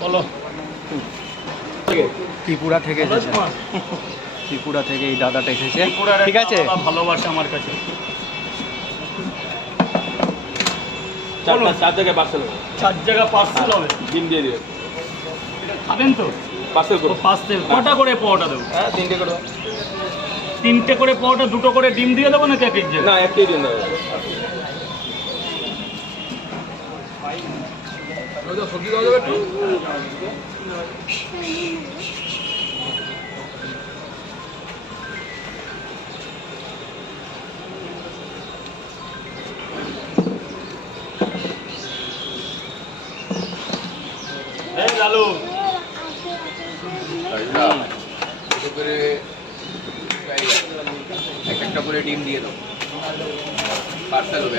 বলো। ত্রিপুরা থেকে এসেছে, ত্রিপুরা থেকে এই দাদাটা এসেছে। ঠিক আছে, ভালোবাসা আমার কাছে। চার জায়গায় পার্সেল হবে, 4 জায়গা পার্সেল হবে। ডিম দিয়ে দিবে, খাবেন তো? পার্সেল করো। পার্সেল কটা করে পাওয়াটা দেবো? হ্যাঁ 3টে করো। 3টে করে পাওয়াটা, 2টো করে ডিম দিয়ে দেবো নাকি এক এক জায়গায়? না, একটাই ডিম দেবে। সবজি দেওয়া যাবে একটু। এই লালু, একটা করে ডিম দিয়ে দাও, পার্সেল হবে।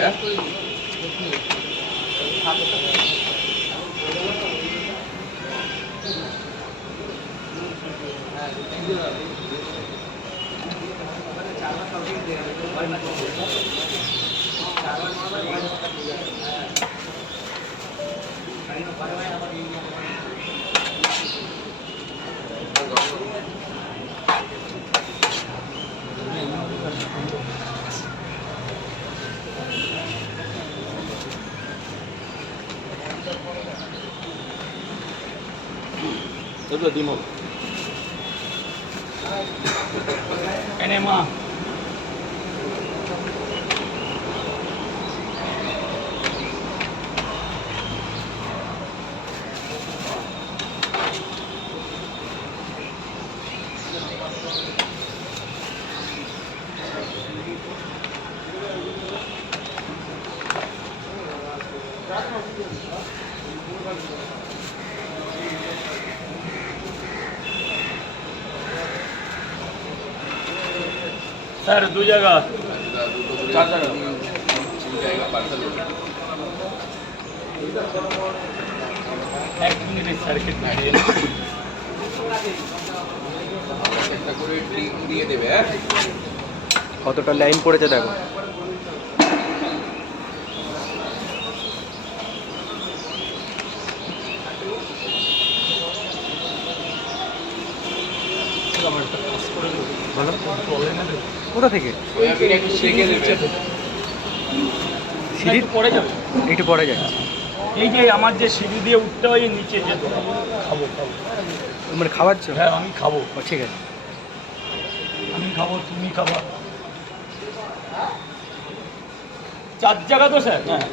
ডিম হবে। এনে মা। স্যার 2 জায়গা, 4 জায়গা। পার্সেল হবে। 1 মিনিট স্যারকে দিয়ে। একটা করে ডিম দিয়ে দেবে। কতটা লাইন পড়েছে দেখো। কোথা থেকে? সয়াবিন একটু সেকে দেবে। সিঁড়ি পড়ে যাবে। একটু পরে যায়, এই যে আমার যে সিঁড়ি দিয়ে উঠতে হয় নিচে যেতে হবে। খাবো। মানে খাওয়াচ্ছ? হ্যাঁ আমি খাবো। ও, ঠিক আছে। আমি খাবো, তুমি খাবা। 4 জায়গা তো স্যার? হ্যাঁ